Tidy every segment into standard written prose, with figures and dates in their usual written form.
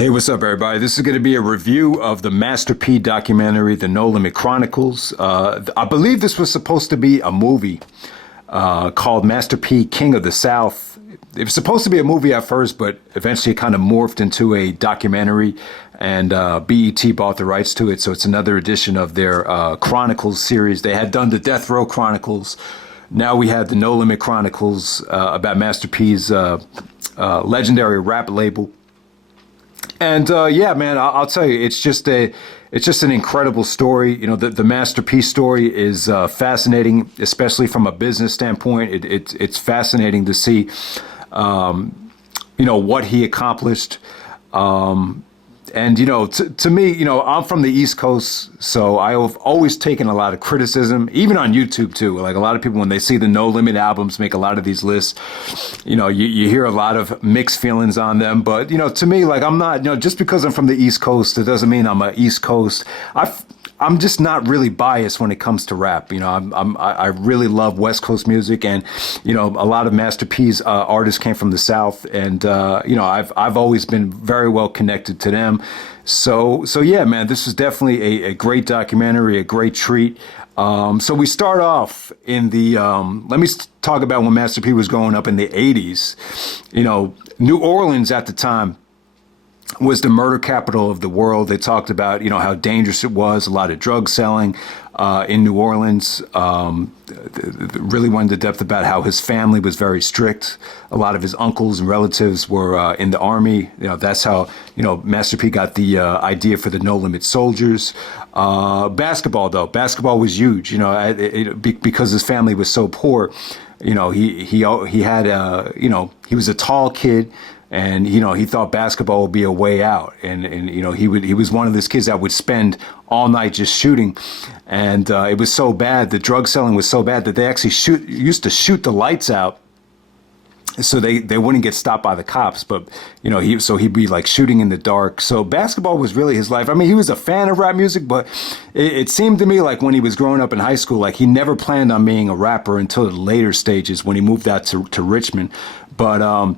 Hey, what's up, everybody? This is going to be a review of the Master P documentary, The No Limit Chronicles. I believe this was supposed to be a movie called Master P, King of the South. It was supposed to be a movie at first, but eventually it kind of morphed into a documentary, and BET bought the rights to it. So it's another edition of their Chronicles series. They had done the Death Row Chronicles. Now we had the No Limit Chronicles about Master P's legendary rap label. And yeah, man, I'll tell you, it's just an incredible story. You know, the Master P story is fascinating, especially from a business standpoint. It's fascinating to see, what he accomplished. And, to me, I'm from the East Coast, so I've always taken a lot of criticism, even on YouTube, too. Like a lot of people, when they see the No Limit albums, make a lot of these lists, you hear a lot of mixed feelings on them. But, to me, like I'm not, just because I'm from the East Coast, it doesn't mean I'm a East Coast. I'm just not really biased when it comes to rap. I really love West Coast music, and a lot of Master P's artists came from the South, and I've always been very well connected to them. So yeah, man, this is definitely a great documentary, a great treat. So we start off in the let me talk about when Master P was growing up in the '80s. New Orleans at the time was the murder capital of the world. They talked about, how dangerous it was, a lot of drug selling in New Orleans. Really went into depth about how his family was very strict. A lot of his uncles and relatives were in the army. That's how, Master P got the idea for the No Limit Soldiers. Basketball, though. Basketball was huge, because his family was so poor. He had, he was a tall kid. And, he thought basketball would be a way out. And he was one of those kids that would spend all night just shooting. And it was so bad, the drug selling was so bad that they actually used to shoot the lights out so they wouldn't get stopped by the cops. But, he'd be like shooting in the dark. So basketball was really his life. I mean, he was a fan of rap music, but it seemed to me like when he was growing up in high school, like he never planned on being a rapper until the later stages when he moved out to Richmond. But,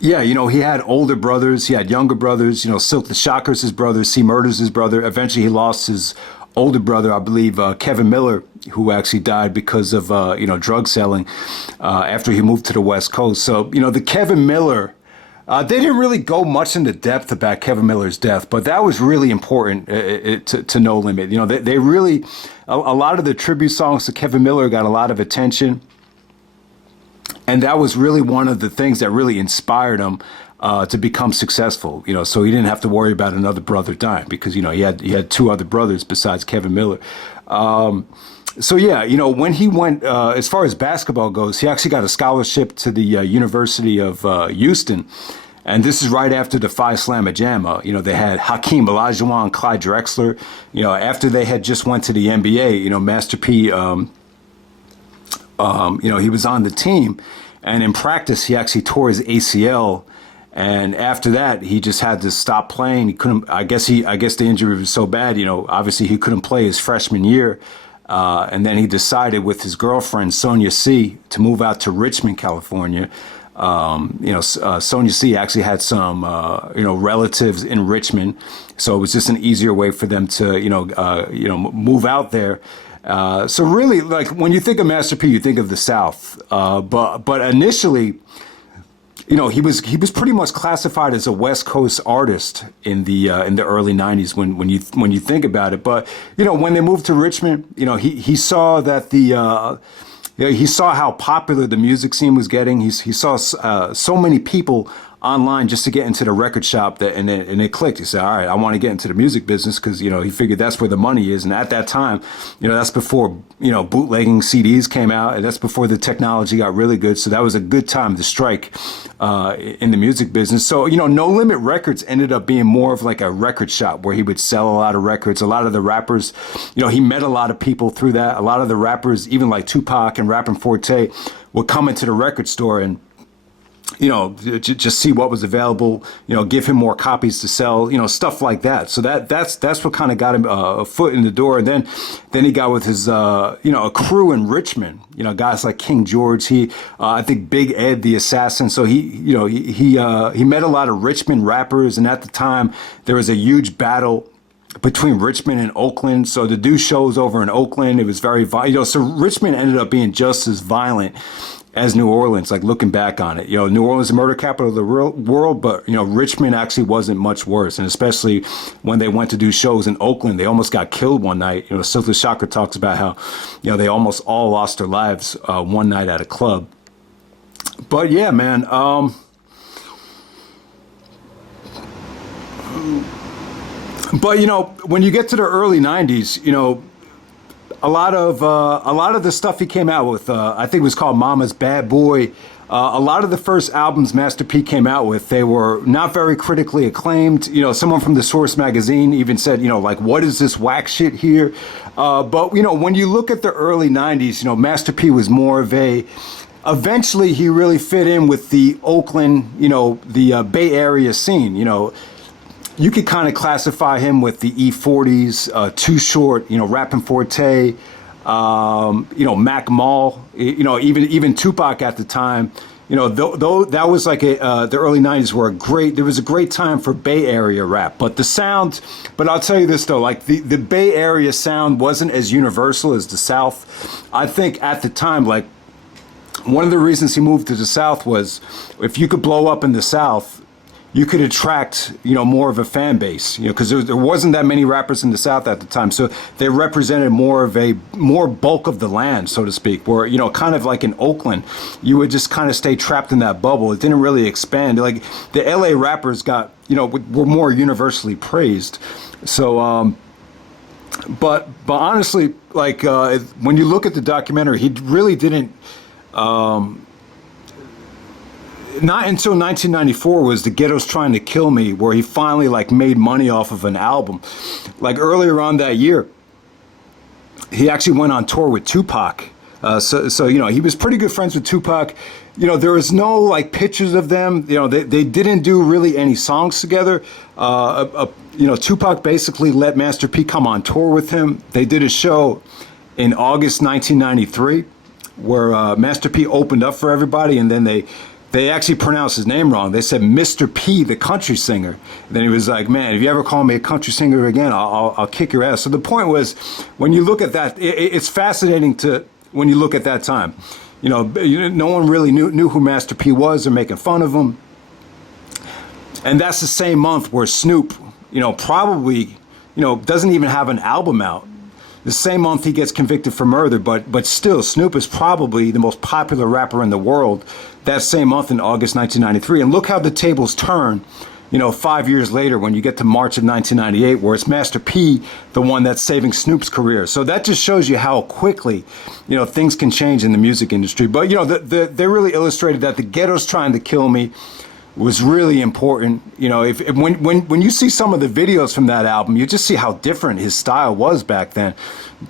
yeah, he had older brothers, he had younger brothers, Silk the Shocker's his brother, C Murder's his brother. Eventually he lost his older brother, I believe, Kevin Miller, who actually died because of, drug selling after he moved to the West Coast. So, the Kevin Miller, they didn't really go much into depth about Kevin Miller's death, but that was really important to No Limit. They really, a lot of the tribute songs to Kevin Miller got a lot of attention. And that was really one of the things that really inspired him to become successful. So he didn't have to worry about another brother dying because he had two other brothers besides Kevin Miller. So yeah, when he went as far as basketball goes, he actually got a scholarship to the University of Houston. And this is right after the Phi Slamma Jamma. They had Hakeem Olajuwon, Clyde Drexler. After they had just went to the NBA, Master P. He was on the team, and in practice, he actually tore his ACL. And after that, he just had to stop playing. He couldn't. I guess the injury was so bad. Obviously he couldn't play his freshman year. And then he decided with his girlfriend Sonia C to move out to Richmond, California. Sonia C actually had some relatives in Richmond, so it was just an easier way for them to move out there. So really, like when you think of Master P, you think of the South. But initially, he was pretty much classified as a West Coast artist in the early '90s when you think about it. But when they moved to Richmond, he saw that he saw how popular the music scene was getting. He saw so many people online just to get into the record shop and it clicked. He said, all right, I want to get into the music business because, he figured that's where the money is. And at that time, that's before, bootlegging CDs came out, and that's before the technology got really good. So that was a good time to strike in the music business. So, No Limit Records ended up being more of like a record shop where he would sell a lot of records. A lot of the rappers, he met a lot of people through that. A lot of the rappers, even like Tupac and Rappin' Forte, would come into the record store and just see what was available, give him more copies to sell, stuff like that. So that's what kind of got him a foot in the door. And then he got with his, a crew in Richmond, guys like King George, I think Big Ed, the Assassin. So he met a lot of Richmond rappers. And at the time there was a huge battle between Richmond and Oakland. So to do shows over in Oakland, it was very violent. So Richmond ended up being just as violent as New Orleans, like looking back on it. New Orleans is the murder capital of the world, but, Richmond actually wasn't much worse. And especially when they went to do shows in Oakland, they almost got killed one night. Silk the Shocker talks about how, they almost all lost their lives one night at a club. But yeah, man, but, when you get to the early 90s, a lot of the stuff he came out with, I think it was called Mama's Bad Boy. A lot of the first albums Master P came out with, they were not very critically acclaimed. Someone from the Source magazine even said, like, what is this whack shit here? But, when you look at the early 90s, Master P was more of eventually he really fit in with the Oakland, the Bay Area scene, You could kind of classify him with the E40s, Too Short, Rappin' Forte, Mac Mall, even Tupac at the time. Though that was like the early 90s were there was a great time for Bay Area rap. But I'll tell you this though, like the Bay Area sound wasn't as universal as the South. I think at the time, like one of the reasons he moved to the South was if you could blow up in the South, you could attract, more of a fan base, because there wasn't that many rappers in the South at the time. So they represented more bulk of the land, so to speak, where, kind of like in Oakland, you would just kind of stay trapped in that bubble. It didn't really expand. Like the LA rappers got, were more universally praised. So, but honestly, like when you look at the documentary, he really didn't, not until 1994 was The Ghetto's Trying to Kill Me, where he finally like made money off of an album. Like earlier on that year, he actually went on tour with Tupac. So he was pretty good friends with Tupac. There was no like pictures of them. They didn't do really any songs together. Tupac basically let Master P come on tour with him. They did a show in August 1993 where Master P opened up for everybody, and then they actually pronounced his name wrong. They said Mr. P, the country singer. And then he was like, man, if you ever call me a country singer again, I'll kick your ass. So the point was, when you look at that, it's fascinating when you look at that time. No one really knew who Master P was. They're making fun of him. And that's the same month where Snoop, probably, doesn't even have an album out. The same month he gets convicted for murder, but still, Snoop is probably the most popular rapper in the world that same month in August 1993. And look how the tables turn, 5 years later when you get to March of 1998, where it's Master P, the one that's saving Snoop's career. So that just shows you how quickly, things can change in the music industry. But, they really illustrated that The Ghetto's Trying to Kill Me was really important. When you see some of the videos from that album, you just see how different his style was back then.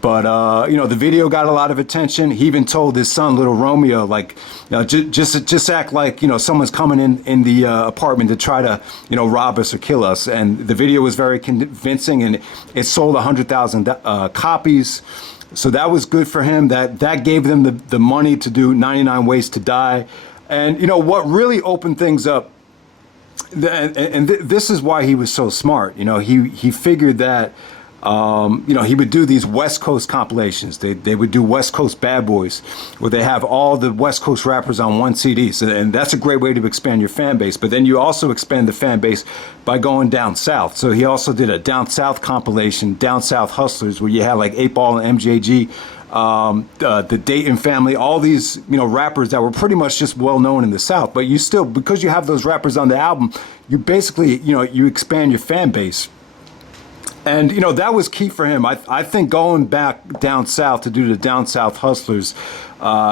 But the video got a lot of attention. He even told his son, Little Romeo, like, just act like someone's coming in the apartment to try to rob us or kill us. And the video was very convincing, and it sold 100,000 copies. So that was good for him. That gave them the money to do 99 Ways to Die. And what really opened things up. And this is why he was so smart. He figured that, he would do these West Coast compilations. They would do West Coast Bad Boys, where they have all the West Coast rappers on one CD. So, and that's a great way to expand your fan base. But then you also expand the fan base by going down south. So he also did a down south compilation, Down South Hustlers, where you had like 8Ball and MJG. The Dayton Family, all these, rappers that were pretty much just well known in the South, but you still, because you have those rappers on the album, you basically, you expand your fan base. And, that was key for him. I think going back down south to do the Down South Hustlers,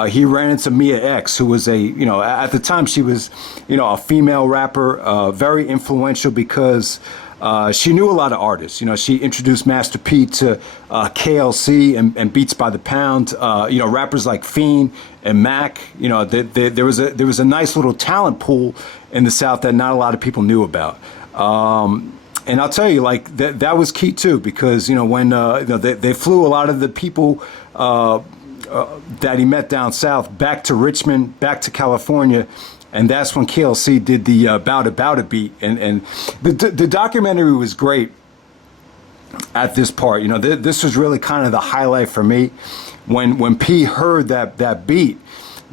he ran into Mia X, who was at the time she was, a female rapper, very influential because she knew a lot of artists. You know, she introduced Master P to KLC and Beats by the Pound. You know, rappers like Fiend and Mac. You know, there was a nice little talent pool in the South that not a lot of people knew about. And I'll tell you, like that was key too, because you know when you know, they flew a lot of the people that he met down south back to Richmond, back to California. And that's when KLC did the Bout It beat. And the documentary was great at this part. You know, this was really kind of the highlight for me. When P heard that beat,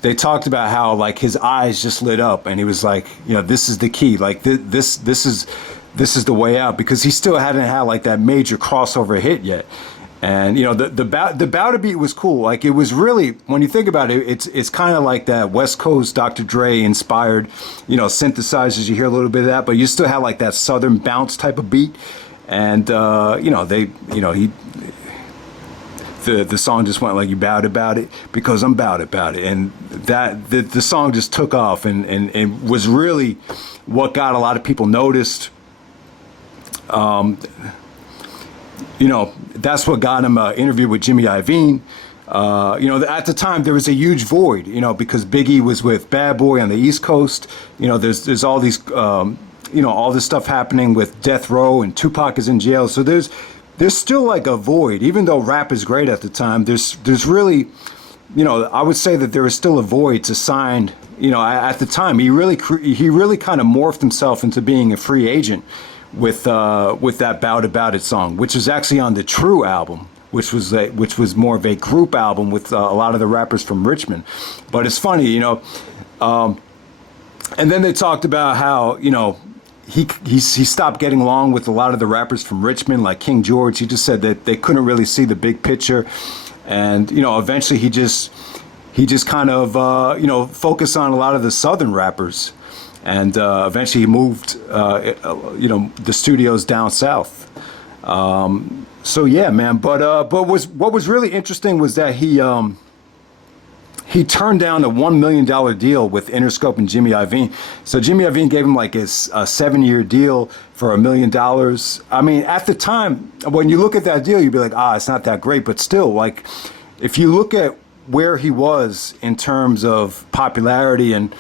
they talked about how like his eyes just lit up and he was like, you know, this is the key. Like this is the way out, because he still hadn't had like that major crossover hit yet. And you know the Bout It beat was cool. Like it was really, when you think about it, it's kind of like that West Coast Dr. Dre inspired, you know, synthesizers. You hear a little bit of that, but you still have like that Southern bounce type of beat. And you know the song just went like, you bout about it because I'm bout about it, and that the song just took off and was really what got a lot of people noticed. You know, that's what got him an interview with Jimmy Iovine. You know, at the time there was a huge void, you know, because Biggie was with Bad Boy on the East Coast. You know, there's all these, you know, all this stuff happening with Death Row, and Tupac is in jail. So there's still like a void, even though rap is great at the time. There's really, you know, I would say that there was still a void to sign. You know, at the time he really kind of morphed himself into being a free agent with that Bout About It song, which is actually on the True album, which was more of a group album with a lot of the rappers from Richmond. But it's funny, you know, and then they talked about how, you know, he stopped getting along with a lot of the rappers from Richmond, like King George. He just said that they couldn't really see the big picture, and you know, eventually he just kind of you know, focused on a lot of the Southern rappers. And eventually he moved, you know, the studios down south. So yeah, man. But what was really interesting was that he turned down a $1 million deal with Interscope and Jimmy Iovine. So Jimmy Iovine gave him like a 7-year deal for $1 million. I mean, at the time, when you look at that deal, you'd be like, it's not that great. But still, like, if you look at where he was in terms of popularity, and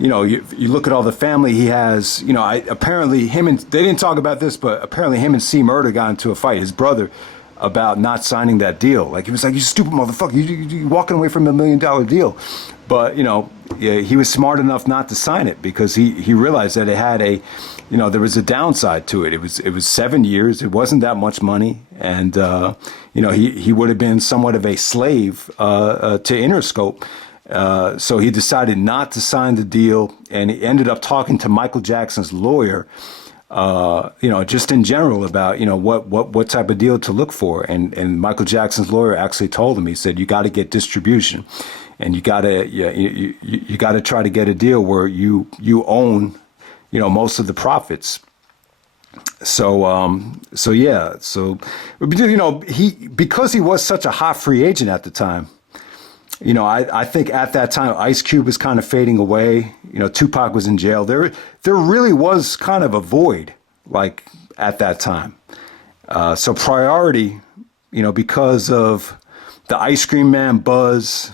you know, you look at all the family he has, you know, apparently they didn't talk about this, but apparently him and C Murder got into a fight, his brother, about not signing that deal. Like, he was like, you stupid motherfucker, you walking away from $1 million deal. But, you know, he was smart enough not to sign it, because he realized that it had you know, there was a downside to it. It was 7 years. It wasn't that much money. And, you know, he would have been somewhat of a slave to Interscope. So he decided not to sign the deal, and he ended up talking to Michael Jackson's lawyer, you know, just in general about, you know, what type of deal to look for. And Michael Jackson's lawyer actually told him, he said, you got to get distribution, and you got to try to get a deal where you own, you know, most of the profits. So yeah, so, you know, because he was such a hot free agent at the time. You know, I think at that time, Ice Cube was kind of fading away. You know, Tupac was in jail. There really was kind of a void, like, at that time. So Priority, you know, because of the Ice Cream Man buzz,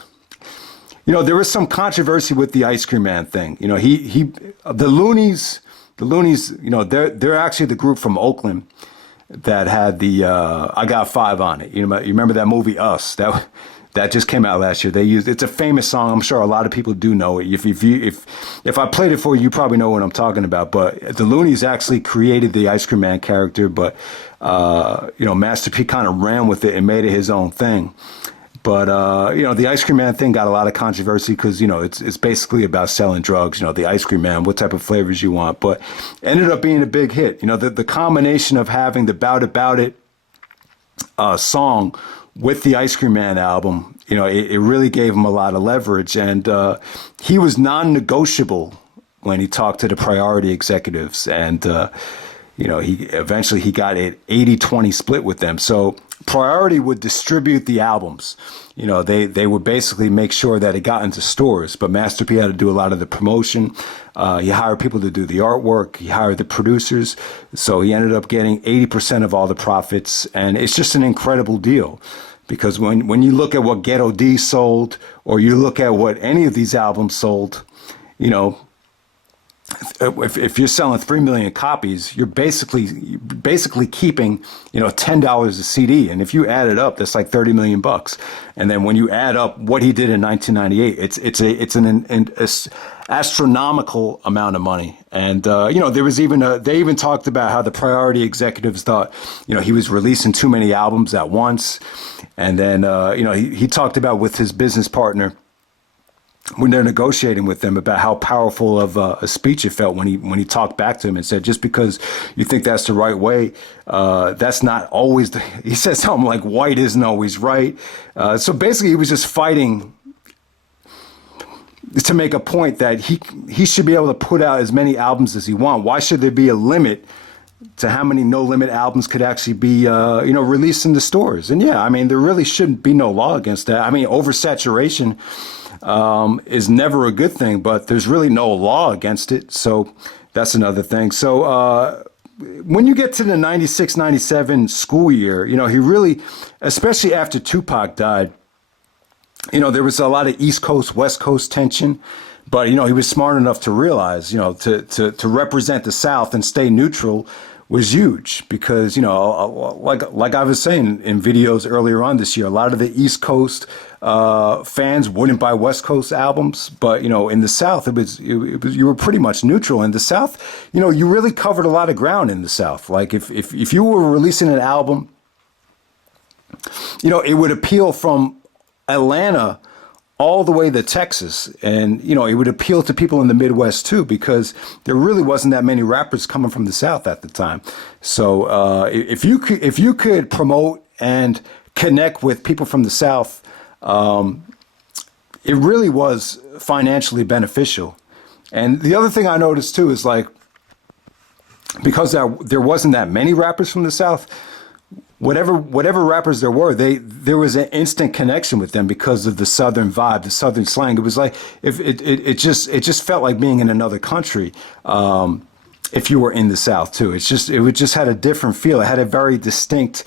you know, there was some controversy with the Ice Cream Man thing. You know, the Loonies, you know, they're actually the group from Oakland that had the I Got Five on it. You know, you remember that movie Us? That just came out last year. It's a famous song. I'm sure a lot of people do know it. If I played it for you, you probably know what I'm talking about. But the Loonies actually created the Ice Cream Man character, but you know, Master P kind of ran with it and made it his own thing. But you know, the Ice Cream Man thing got a lot of controversy because, you know, it's basically about selling drugs. You know, the Ice Cream Man, what type of flavors you want, but ended up being a big hit. You know, the combination of having the Bout It song with the Ice Cream Man album, you know, it really gave him a lot of leverage. And he was non-negotiable when he talked to the Priority executives. And, you know, he eventually got an 80-20 split with them. So Priority would distribute the albums. They would basically make sure that it got into stores, but Master P had to do a lot of the promotion. He hired people to do the artwork. He hired the producers. So he ended up getting 80% of all the profits. And it's just an incredible deal. Because when you look at what Ghetto D sold, or you look at what any of these albums sold, if you're selling 3 million copies, you're basically keeping, $10 a CD. And if you add it up, that's like 30 million bucks. And then when you add up what he did in 1998, it's an astronomical amount of money. And, there was they even talked about how the Priority executives thought, he was releasing too many albums at once. And then, he talked about with his business partner, when they're negotiating with them, about how powerful of a speech it felt when he talked back to him and said, just because you think that's the right way, that's not always he said something like white isn't always right. So basically he was just fighting to make a point that he should be able to put out as many albums as he wants. Why should there be a limit to how many No Limit albums could actually be, released in the stores? And yeah, I mean, there really shouldn't be no law against that. I mean, oversaturation is never a good thing, but there's really no law against it. So that's another thing. So when you get to the 96, 97 school year, he really, especially after Tupac died, there was a lot of East Coast, West Coast tension. But, he was smart enough to realize, to represent the South and stay neutral was huge because, like I was saying in videos earlier on this year, a lot of the East Coast fans wouldn't buy West Coast albums. But, in the South, it was you were pretty much neutral. In the South, you really covered a lot of ground in the South. Like if you were releasing an album, it would appeal from Atlanta all the way to Texas. And, it would appeal to people in the Midwest too, because there really wasn't that many rappers coming from the South at the time. So if you could promote and connect with people from the South, it really was financially beneficial. And the other thing I noticed too is like, because there wasn't that many rappers from the South, whatever rappers there was an instant connection with them because of the Southern vibe, the Southern slang. It was like if it just felt like being in another country. If you were in the South too, it just had a different feel. It had a very distinct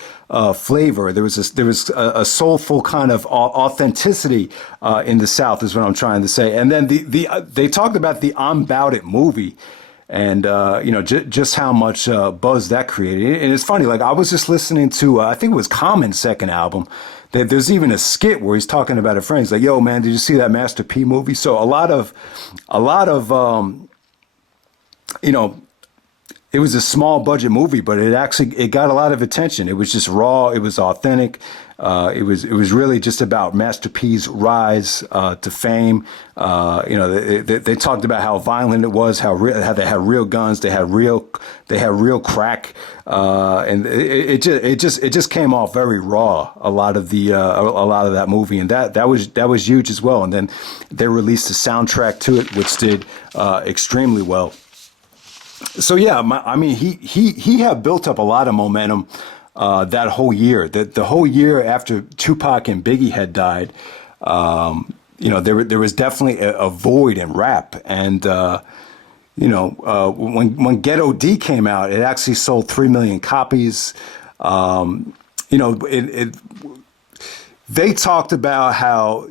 flavor. There was a soulful kind of authenticity in the South, is what I'm trying to say. And then they talked about the I'm 'Bout It movie. And, just how much buzz that created. And it's funny, like I was just listening to, I think it was Common's second album. There's even a skit where he's talking about a friend. He's like, yo, man, did you see that Master P movie? So a lot of it was a small budget movie, but it got a lot of attention. It was just raw. It was authentic. It was really just about Master P's rise to fame. They talked about how violent it was, how they had real guns, they had real crack, and it just came off very raw. A lot of that movie, and that was huge as well. And then they released a soundtrack to it, which did extremely well. So yeah, he had built up a lot of momentum that whole year. The whole year after Tupac and Biggie had died, there was definitely a void in rap. And when Ghetto D came out, it actually sold 3 million copies. They talked about how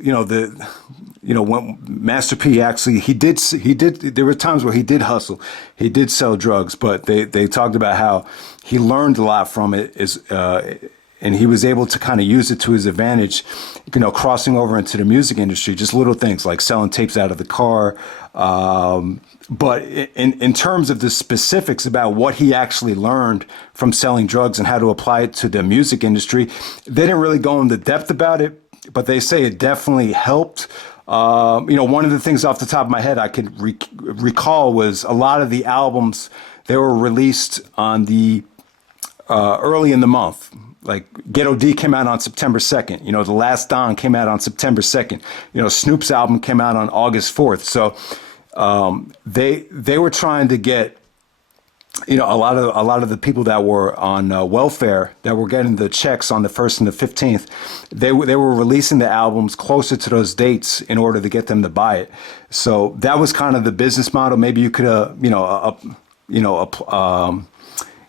when Master P actually he did there were times where he did hustle, he did sell drugs, but they talked about how he learned a lot from it, and he was able to kind of use it to his advantage, crossing over into the music industry, just little things like selling tapes out of the car. But in terms of the specifics about what he actually learned from selling drugs and how to apply it to the music industry, they didn't really go into depth about it, but they say it definitely helped. One of the things off the top of my head I could recall was a lot of the albums, they were released on the early in the month. Like Ghetto D came out on September 2nd. The Last Don came out on September 2nd. Snoop's album came out on August 4th. So they were trying to get a lot of the people that were on welfare that were getting the checks on the 1st and the 15th, they were releasing the albums closer to those dates in order to get them to buy it. So that was kind of the business model. Maybe you could,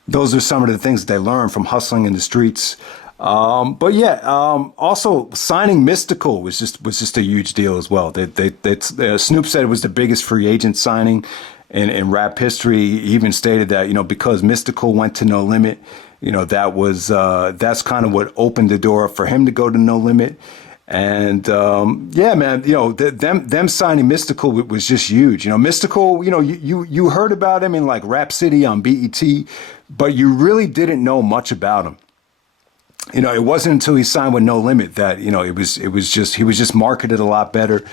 those are some of the things that they learned from hustling in the streets. But yeah, also signing Mystical was just a huge deal as well. Snoop said it was the biggest free agent signing in rap history. He even stated that, because Mystical went to No Limit, that's kind of what opened the door for him to go to No Limit. And yeah, man, them signing Mystical was just huge. Mystical, you heard about him in like Rap City on BET, but you really didn't know much about him. It wasn't until he signed with No Limit that he was just marketed a lot better.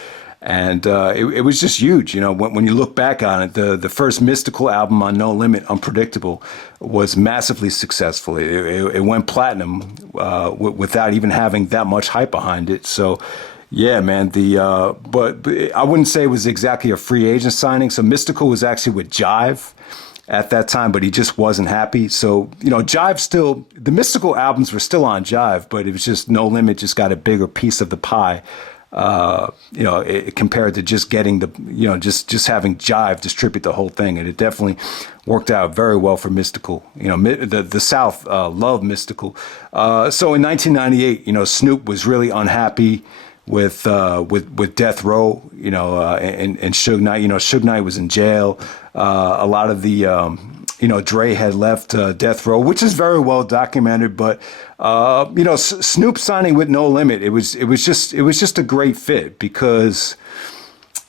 And it was just huge. When you look back on it, the first Mystical album on No Limit, Unpredictable, was massively successful. It went platinum without even having that much hype behind it. So, yeah, man. But I wouldn't say it was exactly a free agent signing. So Mystical was actually with Jive at that time, but he just wasn't happy. So, Jive still, the Mystical albums were still on Jive, but it was just No Limit just got a bigger piece of the pie. Compared to just getting just having Jive distribute the whole thing. And it definitely worked out very well for Mystical. The South loved Mystical. So in 1998, Snoop was really unhappy with Death Row, and Suge Knight. Suge Knight was in jail. A lot of the Dre had left Death Row, which is very well documented. But Snoop signing with No Limit, it was just a great fit because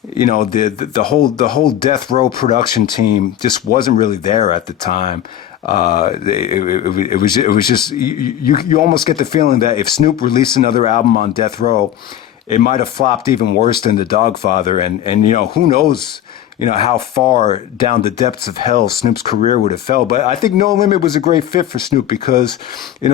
the whole Death Row production team just wasn't really there at the time. It was just you almost get the feeling that if Snoop released another album on Death Row, it might have flopped even worse than The Dogfather, and who knows how far down the depths of hell Snoop's career would have fell. But I think No Limit was a great fit for Snoop because,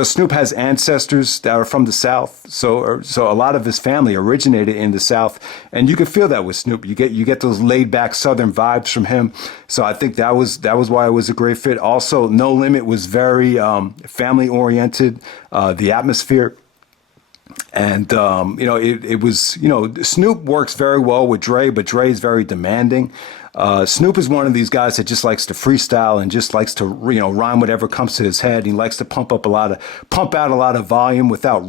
Snoop has ancestors that are from the South. So a lot of his family originated in the South. And you can feel that with Snoop. You get those laid back Southern vibes from him. So I think that was why it was a great fit. Also, No Limit was very family oriented. The atmosphere. And, it was, Snoop works very well with Dre, but Dre is very demanding. Snoop is one of these guys that just likes to freestyle and just likes to, rhyme whatever comes to his head. He likes to pump out a lot of volume without,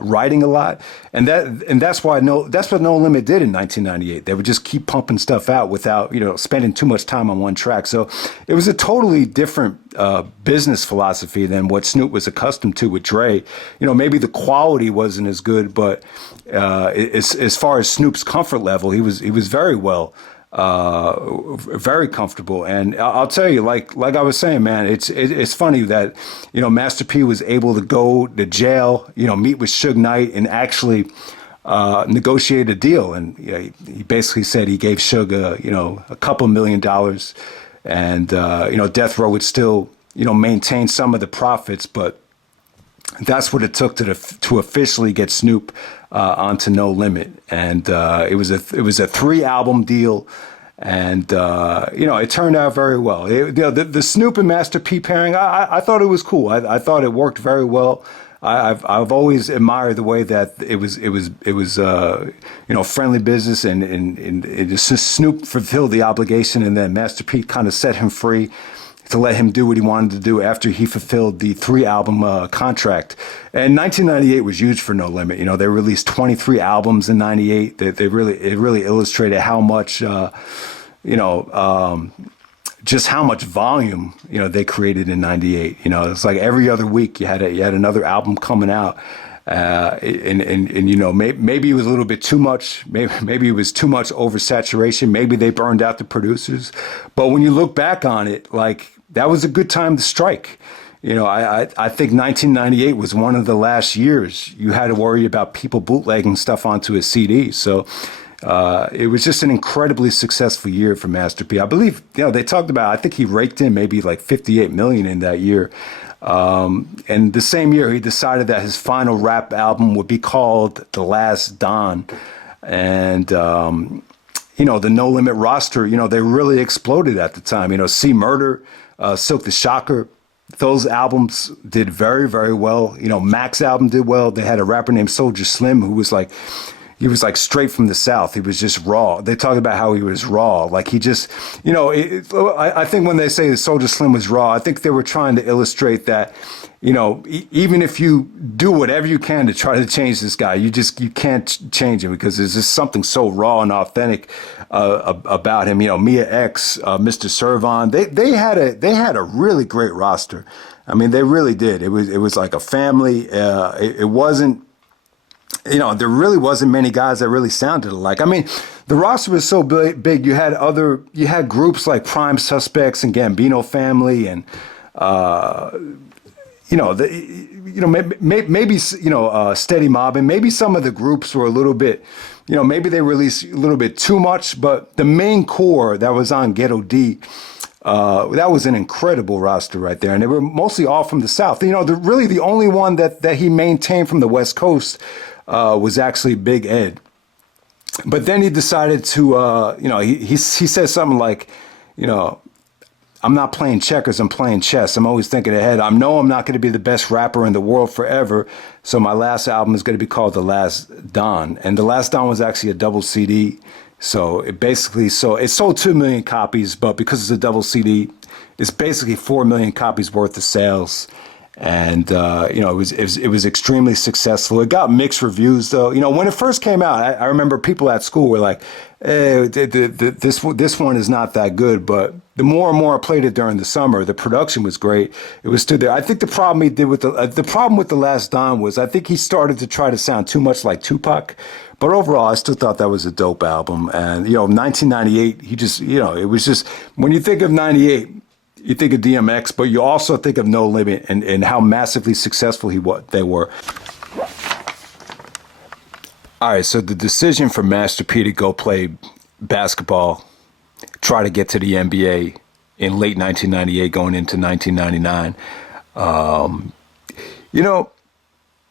writing a lot. And that's what No Limit did in 1998. They would just keep pumping stuff out without, spending too much time on one track. So it was a totally different business philosophy than what Snoop was accustomed to with Dre. Maybe the quality wasn't as good, but as far as Snoop's comfort level, he was very well. Very comfortable. And I'll tell you, like I was saying, man, it's funny that, Master P was able to go to jail, meet with Suge Knight and actually negotiate a deal. And he basically said he gave Suge, a couple $1 million, and, Death Row would still, maintain some of the profits, but that's what it took to officially get Snoop onto No Limit, and it was a 3-album deal, and it turned out very well. The Snoop and Master P pairing, I thought it was cool. I thought it worked very well. I've always admired the way that it was friendly business, and Snoop fulfilled the obligation, and then Master P kind of set him free to let him do what he wanted to do after he fulfilled the 3-album contract. And 1998 was huge for No Limit. They released 23 albums in 98. It really illustrated how much, just how much volume, they created in 98. It's like every other week you had another album coming out. Maybe it was a little bit too much. Maybe it was too much oversaturation. Maybe they burned out the producers. But when you look back on it, like, that was a good time to strike. I think 1998 was one of the last years you had to worry about people bootlegging stuff onto a CD. So it was just an incredibly successful year for Master P. I believe, they talked about, I think he raked in maybe like 58 million in that year. And the same year, he decided that his final rap album would be called The Last Don. And, the No Limit roster, they really exploded at the time. C Murder, Silk the Shocker, those albums did very, very well. Mac's album did well. They had a rapper named Soldier Slim who was like, he was like straight from the South. He was just raw. They talked about how he was raw. Like he just, I think when they say that Soldier Slim was raw, I think they were trying to illustrate that, even if you do whatever you can to try to change this guy, you can't change him because there's just something so raw and authentic about him. Mia X, Mr. Servon, they had a really great roster. I mean, they really did. It was like a family. It wasn't. There really wasn't many guys that really sounded alike. I mean, the roster was so big. You had groups like Prime Suspects and Gambino Family, and maybe Steady Mob, and maybe some of the groups were a little bit, maybe they released a little bit too much. But the main core that was on Ghetto D, that was an incredible roster right there, and they were mostly all from the South. Really the only one that he maintained from the West Coast was actually Big Ed. But then he decided to, he said something like, I'm not playing checkers, I'm playing chess. I'm always thinking ahead. I know I'm not going to be the best rapper in the world forever, so my last album is going to be called The Last Don. And The Last Don was actually a double CD. So it sold 2 million copies, but because it's a double CD, it's basically 4 million copies worth of sales. And, it was extremely successful. It got mixed reviews, though. When it first came out, I remember people at school were like, hey, this one is not that good. But the more and more I played it during the summer, the production was great. It was stood there. I think the problem he did with the problem with The Last Don was I think he started to try to sound too much like Tupac. But overall, I still thought that was a dope album. And, 1998, he just, it was just, when you think of 98, you think of DMX, but you also think of No Limit and how massively successful they were. All right, so the decision for Master P to go play basketball, try to get to the NBA in late 1998, going into 1999,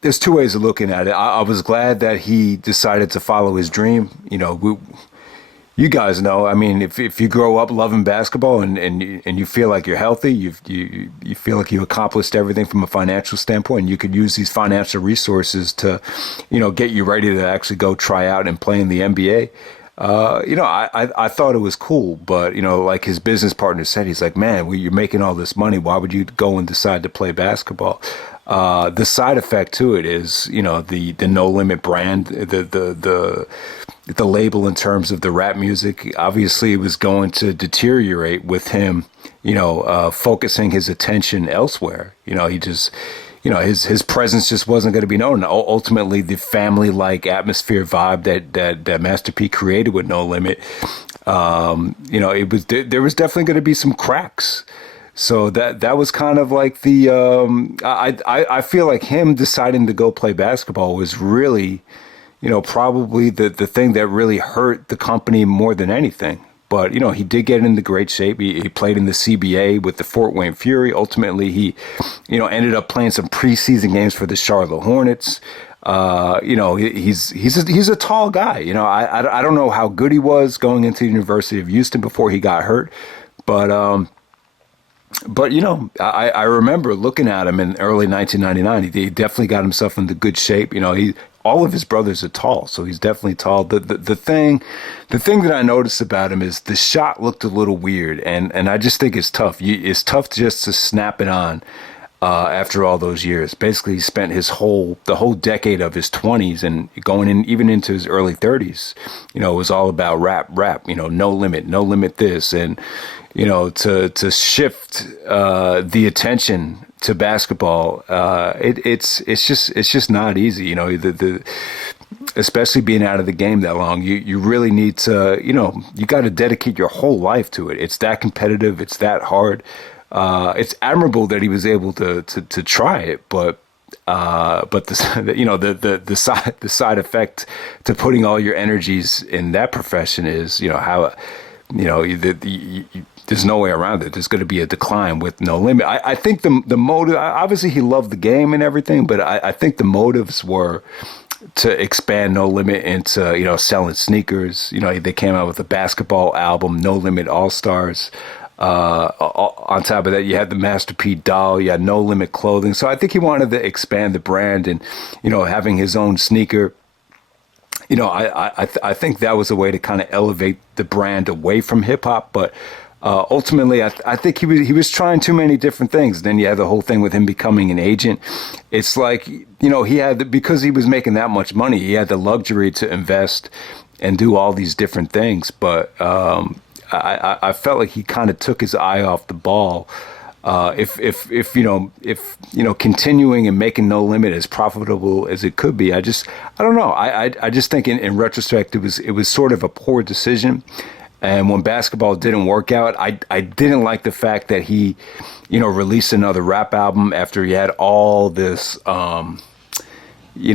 there's two ways of looking at it. I was glad that he decided to follow his dream. You guys know, I mean, if you grow up loving basketball and you feel like you're healthy, you feel like you accomplished everything from a financial standpoint, you could use these financial resources to, get you ready to actually go try out and play in the NBA. I thought it was cool, but, like his business partner said, he's like, man, you're making all this money. Why would you go and decide to play basketball? The side effect to it is, the No Limit brand, the label in terms of the rap music. Obviously, it was going to deteriorate with him, focusing his attention elsewhere. He just, his presence just wasn't going to be known. Ultimately, the family-like atmosphere vibe that Master P created with No Limit, there was definitely going to be some cracks. So that was kind of like the I feel like him deciding to go play basketball was really, probably the thing that really hurt the company more than anything. But, he did get into great shape. He played in the CBA with the Fort Wayne Fury. Ultimately, he, ended up playing some preseason games for the Charlotte Hornets. He's a tall guy. I don't know how good he was going into the University of Houston before he got hurt, but I remember looking at him in early 1999. He definitely got himself into good shape. All of his brothers are tall, so he's definitely tall. The thing that I noticed about him is the shot looked a little weird, and I just think it's tough. It's tough just to snap it on after all those years. Basically, he spent the whole decade of his 20s and going in even into his early 30s. It was all about rap. No limit this, and to shift the attention to basketball, it's just not easy. Especially being out of the game that long, you really need to, you got to dedicate your whole life to it. It's that competitive. It's that hard. It's admirable that he was able to try it, but the side effect to putting all your energies in that profession is, there's no way around it. There's going to be a decline with No Limit. I think the motive, obviously he loved the game and everything, but I think the motives were to expand No Limit into, selling sneakers. They came out with a basketball album, No Limit All Stars. On top of that, you had the Master P doll, you had No Limit clothing. So I think he wanted to expand the brand and, having his own sneaker. I think that was a way to kind of elevate the brand away from hip hop. But ultimately, I think he was trying too many different things. Then you had the whole thing with him becoming an agent. It's like, he had, because he was making that much money, he had the luxury to invest and do all these different things. But I felt like he kind of took his eye off the ball. If continuing and making No Limit as profitable as it could be, I don't know. I just think in retrospect, it was sort of a poor decision. And when basketball didn't work out, I didn't like the fact that he, released another rap album after he had all this, you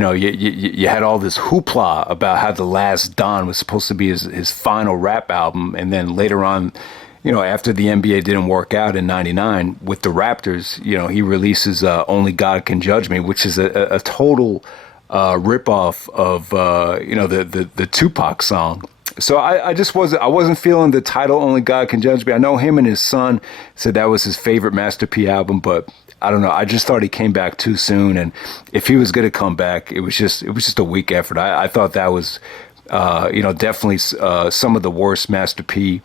had all this hoopla about how The Last Don was supposed to be his final rap album. And then later on, after the NBA didn't work out in '99 with the Raptors, he releases Only God Can Judge Me, which is a total ripoff of, the Tupac song. So I wasn't feeling the title Only God Can Judge Me. I know him and his son said that was his favorite Master P album, but I don't know. I just thought he came back too soon. And if he was going to come back, it was just a weak effort. I thought that was, definitely some of the worst Master P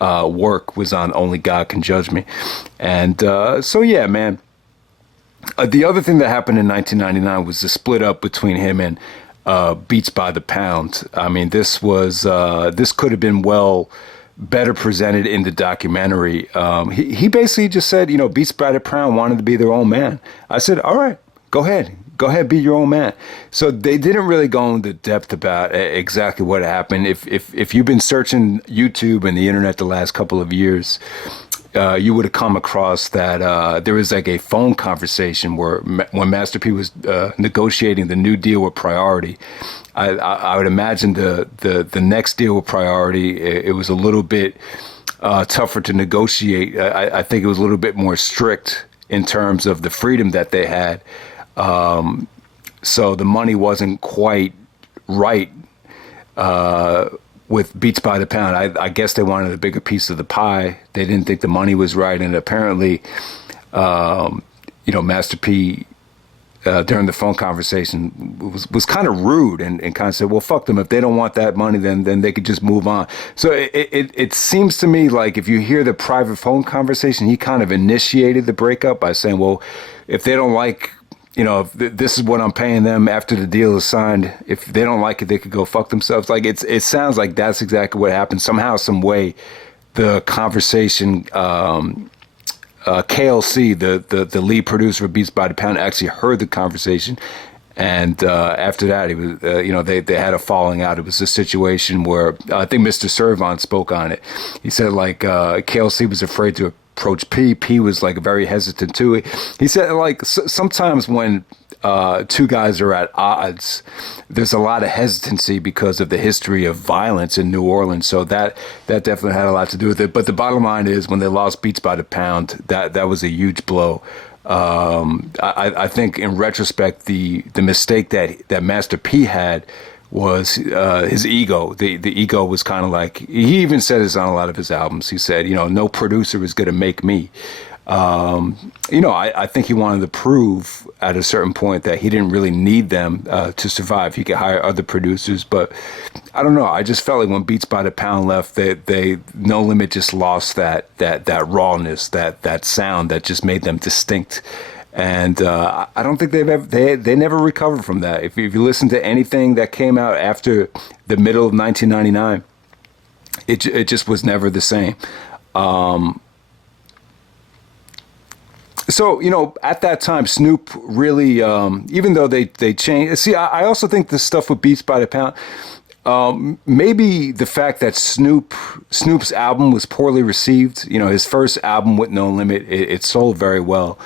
work was on Only God Can Judge Me. And so, yeah, man. The other thing that happened in 1999 was the split up between him and Beats by the Pound. I mean, this could have been better presented in the documentary. He basically just said, Beats by the Pound wanted to be their own man. I said, all right, go ahead, be your own man. So they didn't really go into depth about exactly what happened. If you've been searching YouTube and the internet the last couple of years, you would have come across that there was like a phone conversation when Master P was negotiating the new deal with Priority. I would imagine the next deal with Priority, it was a little bit tougher to negotiate. I think it was a little bit more strict in terms of the freedom that they had. So the money wasn't quite right with Beats by the Pound. I guess they wanted a bigger piece of the pie. They didn't think the money was right. And apparently, Master P, during the phone conversation was kind of rude and kind of said, well, fuck them. If they don't want that money, then they could just move on. So it seems to me like if you hear the private phone conversation, he kind of initiated the breakup by saying, well, if they don't like, if this is what I'm paying them after the deal is signed, if they don't like it, they could go fuck themselves. Like it sounds like that's exactly what happened. Somehow, some way, the conversation, KLC, the lead producer of Beats by the Pound, actually heard the conversation. And after that, he was, they had a falling out. It was a situation where I think Mr. Servon spoke on it. He said like KLC was afraid to approach P. P was like very hesitant to it. He said like sometimes when two guys are at odds, there's a lot of hesitancy because of the history of violence in New Orleans. So that definitely had a lot to do with it. But the bottom line is when they lost Beats by the Pound, that was a huge blow. I think in retrospect, the mistake that Master P had was his ego. The ego was kind of like, he even said this on a lot of his albums. He said, no producer is going to make me. I think he wanted to prove at a certain point that he didn't really need them to survive. He could hire other producers, but I don't know. I just felt like when Beats by the Pound left, they No Limit just lost that rawness, that sound that just made them distinct. And I don't think they never recovered from that. If you listen to anything that came out after the middle of 1999, it just was never the same. So, at that time, Snoop really, even though they changed. See, I also think the stuff with Beats by the Pound, maybe the fact that Snoop's album was poorly received. His first album with No Limit, it sold very well.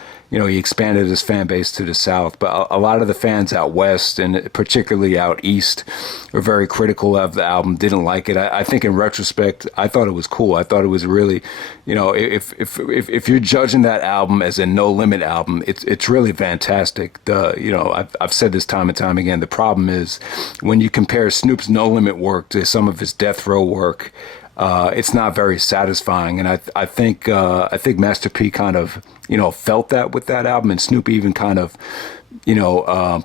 he expanded his fan base to the South. But a lot of the fans out West, and particularly out East, were very critical of the album, didn't like it. I think in retrospect, I thought it was cool. I thought it was really, if you're judging that album as a No Limit album, it's really fantastic. I've said this time and time again. The problem is when you compare Snoop's No Limit work to some of his Death Row work, it's not very satisfying, and I think Master P kind of felt that with that album, and Snoop even kind of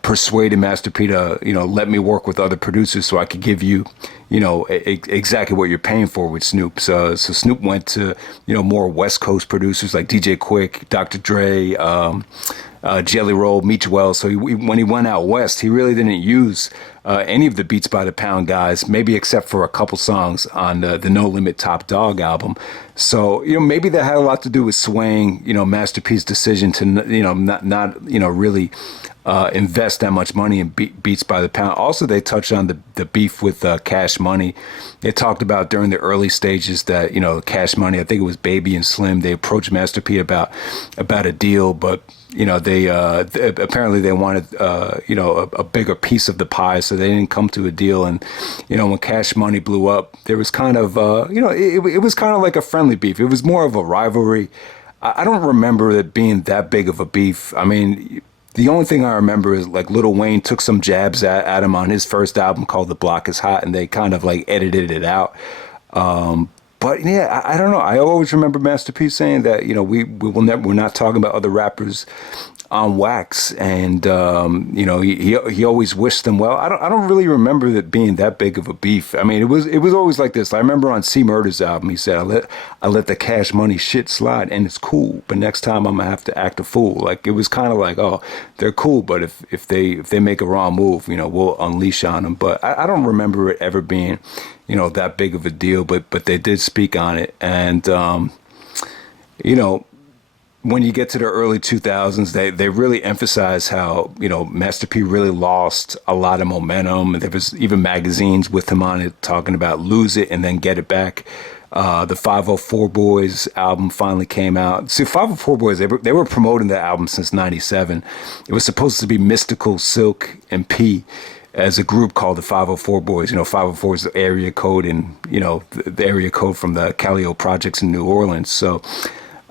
persuaded Master P to let me work with other producers so I could give you exactly what you're paying for with Snoop. So Snoop went to more West Coast producers like DJ Quick, Dr. Dre, Jelly Roll, Meech Wells. So when he went out West, he really didn't use any of the Beats by the Pound guys, maybe except for a couple songs on the No Limit Top Dog album. So maybe that had a lot to do with swaying Master P's decision to not really invest that much money in Beats by the Pound. Also, they touched on the beef with Cash Money. They talked about during the early stages that Cash Money, I think it was Baby and Slim, they approached Master P about a deal, but they apparently they wanted a bigger piece of the pie, so they didn't come to a deal. And when Cash Money blew up, there was kind of it was kind of like a friendly beef. It was more of a rivalry. I don't remember it being that big of a beef. I mean, the only thing I remember is like Lil Wayne took some jabs at him on his first album called The Block Is Hot, and they kind of like edited it out. But yeah, I don't know. I always remember Master P saying that we're not talking about other rappers on wax, and he always wished them well. I don't really remember it being that big of a beef. I mean, it was always like this. I remember on C Murder's album, he said, I let the Cash Money shit slide, and it's cool, but next time I'm gonna have to act a fool. Like, it was kind of like, oh, they're cool, but if they make a wrong move, we'll unleash on them. But I don't remember it ever being that big of a deal, but they did speak on it. And when you get to the early 2000s, they really emphasize how Master P really lost a lot of momentum. There was even magazines with him on it talking about lose it and then get it back. The 504 Boys album finally came out. See, 504 Boys, they were promoting the album since '97. It was supposed to be Mystical, Silk, and P as a group called the 504 Boys. 504 is the area code, and the area code from the Calio projects in New Orleans. So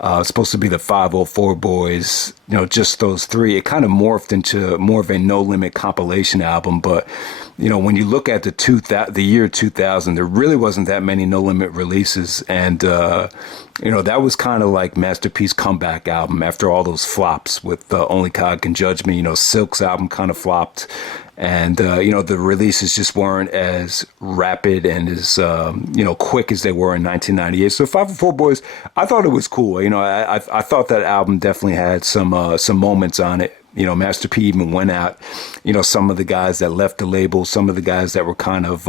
it's supposed to be the 504 Boys, just those three. It kind of morphed into more of a No Limit compilation album. But when you look at the year 2000, there really wasn't that many No Limit releases, and that was kind of like Master P's comeback album after all those flops with Only God Can Judge Me. Silk's album kind of flopped. And, the releases just weren't as rapid and as, quick as they were in 1998. So 504 Boys, I thought it was cool. I thought that album definitely had some moments on it. Master P even went out, some of the guys that left the label, some of the guys that were kind of,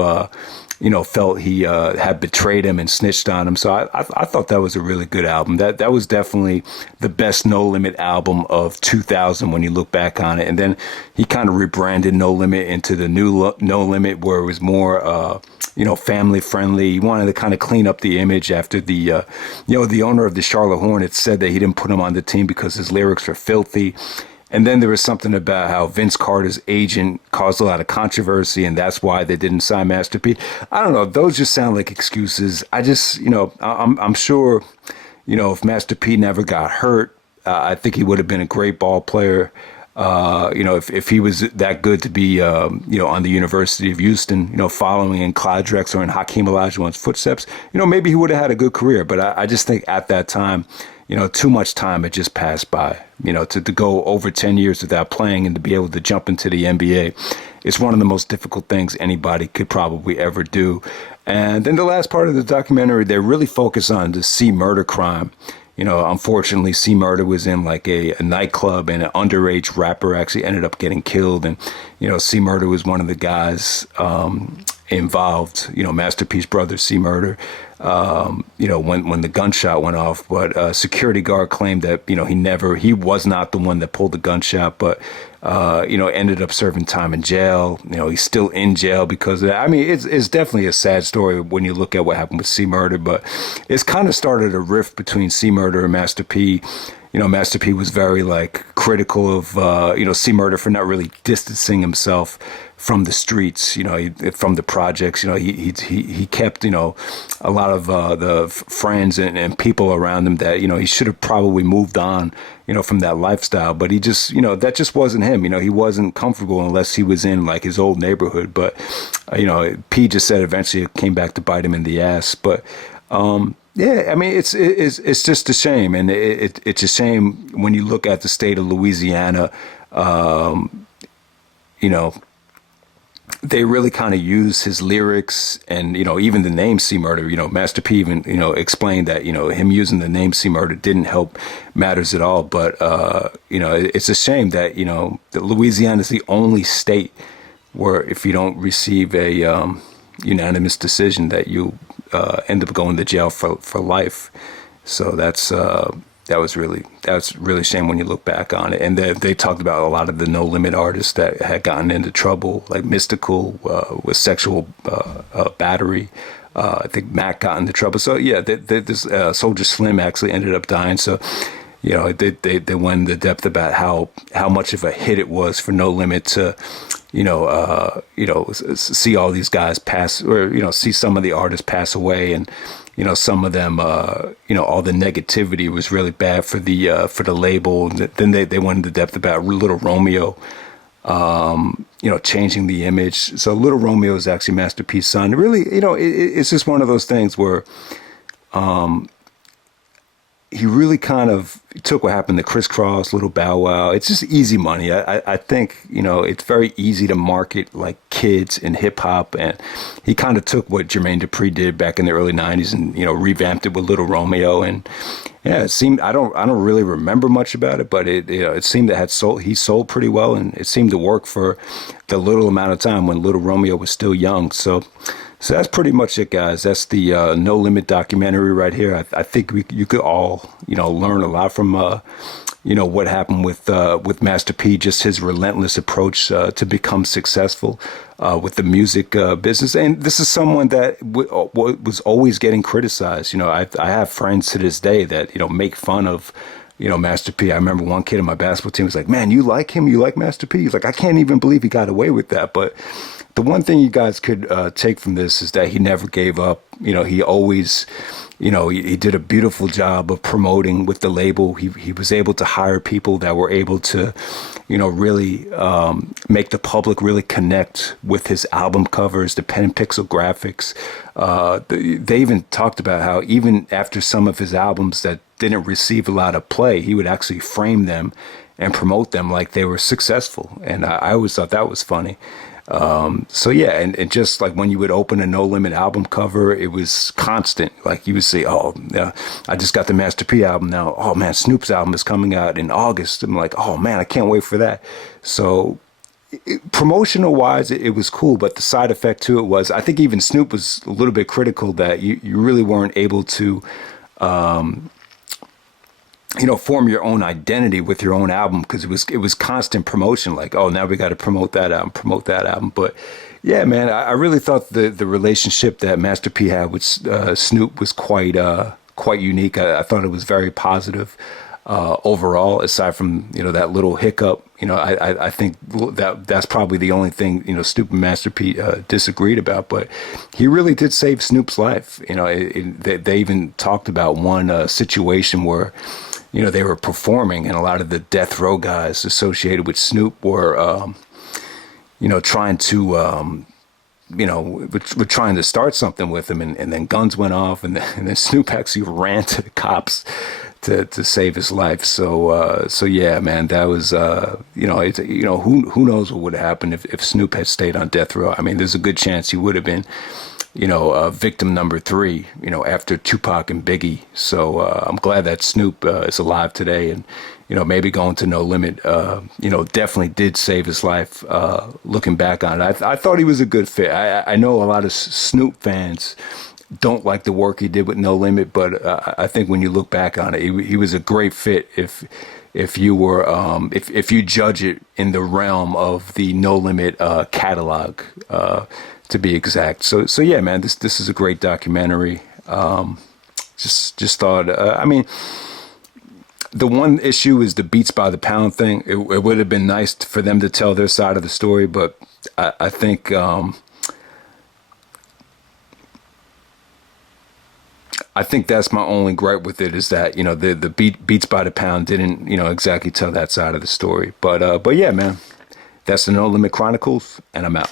felt he had betrayed him and snitched on him. So I thought that was a really good album. That was definitely the best No Limit album of 2000 when you look back on it. And then he kind of rebranded No Limit into the new No Limit, where it was more, family friendly. He wanted to kind of clean up the image after the owner of the Charlotte Hornets said that he didn't put him on the team because his lyrics were filthy. And then there was something about how Vince Carter's agent caused a lot of controversy, and that's why they didn't sign Master P. I don't know. Those just sound like excuses. I just, I'm sure, if Master P never got hurt, I think he would have been a great ball player. If he was that good to be, on the University of Houston, following in Clyde Drexler and Hakeem Olajuwon's footsteps, maybe he would have had a good career. But I just think at that time, too much time had just passed by. To go over 10 years without playing and to be able to jump into the NBA, it's one of the most difficult things anybody could probably ever do. And then the last part of the documentary, they really focus on the C Murder crime. Unfortunately, C Murder was in like a nightclub, and an underage rapper actually ended up getting killed. And, C Murder was one of the guys involved, Master P's brother, C Murder, when the gunshot went off. But a security guard claimed that, he was not the one that pulled the gunshot, but, ended up serving time in jail. He's still in jail because of that. I mean, it's definitely a sad story when you look at what happened with C Murder, but it's kind of started a rift between C Murder and Master P. Master P was very like critical of C Murder for not really distancing himself from the streets, from the projects. He kept a lot of the friends and people around him that he should have probably moved on from that lifestyle, but he just that just wasn't him. He wasn't comfortable unless he was in like his old neighborhood. But P just said eventually it came back to bite him in the ass. But yeah, I mean, it's just a shame, and it's a shame when you look at the state of Louisiana. They really kind of use his lyrics and even the name C Murder. Master P even explained that him using the name C Murder didn't help matters at all. But it's a shame that that Louisiana is the only state where if you don't receive a unanimous decision that you end up going to jail for life. So that's really a shame when you look back on it. And they talked about a lot of the No Limit artists that had gotten into trouble, like Mystical with sexual battery. I think Mac got into trouble. So yeah, this Soldier Slim actually ended up dying. So they went into depth about how much of a hit it was for No Limit to see all these guys pass, or see some of the artists pass away, and some of them all the negativity was really bad for the label. Then they went into depth about Little Romeo, changing the image. So Little Romeo is actually Master P's son. Really, it's just one of those things where he really kind of took what happened to Criss Cross, Little Bow Wow. It's just easy money. I think, it's very easy to market like kids in hip hop. And he kind of took what Jermaine Dupri did back in the early 90s and, revamped it with Little Romeo. And yeah, it seemed, I don't really remember much about it, but it seemed that he sold pretty well, and it seemed to work for the little amount of time when Little Romeo was still young. So that's pretty much it, guys. That's the No Limit documentary right here. I think you could all, learn a lot from, what happened with Master P, just his relentless approach to become successful with the music business. And this is someone that was always getting criticized. I have friends to this day that, make fun of, Master P. I remember one kid in my basketball team was like, "Man, you like him? You like Master P?" He's like, "I can't even believe he got away with that." But the one thing you guys could take from this is that he never gave up. He always, he did a beautiful job of promoting with the label. He was able to hire people that were able to, really make the public really connect with his album covers, the pen and pixel graphics. They even talked about how even after some of his albums that didn't receive a lot of play, he would actually frame them and promote them like they were successful. And I always thought that was funny. So yeah, and just like when you would open a No Limit album cover, it was constant. Like you would say, "Oh, yeah, I just got the Master P album now. Oh man, Snoop's album is coming out in August." I'm like, "Oh man, I can't wait for that." So promotional wise, it was cool, but the side effect to it was, I think even Snoop was a little bit critical that you really weren't able to, form your own identity with your own album, because it was constant promotion. Like, oh, now we got to promote that album. But yeah, man, I really thought the relationship that Master P had with Snoop was quite unique. I thought it was very positive overall, aside from that little hiccup. I think that's probably the only thing Snoop and Master P disagreed about. But he really did save Snoop's life. They even talked about one situation where they were performing, and a lot of the death row guys associated with Snoop were, trying to, were trying to start something with him, and then guns went off, and then Snoop actually ran to the cops to save his life. So yeah, man, that was, who knows what would have happened if Snoop had stayed on death row. I mean, there's a good chance he would have been, victim number 3, after Tupac and Biggie. So I'm glad that Snoop is alive today, and maybe going to No Limit, definitely did save his life. Looking back on it, I thought he was a good fit. I know a lot of Snoop fans don't like the work he did with No Limit, but I think when you look back on it, he was a great fit. If you were if you judge it in the realm of the No Limit catalog, to be exact. So yeah, man, this is a great documentary. Just thought, I mean, The one issue is the beats by the pound thing. It would have been nice for them to tell their side of the story, but I think I think that's my only gripe with it, is that, you know, the beats by the pound didn't, you know, exactly tell that side of the story. But yeah, man, that's the No Limit Chronicles, and I'm out.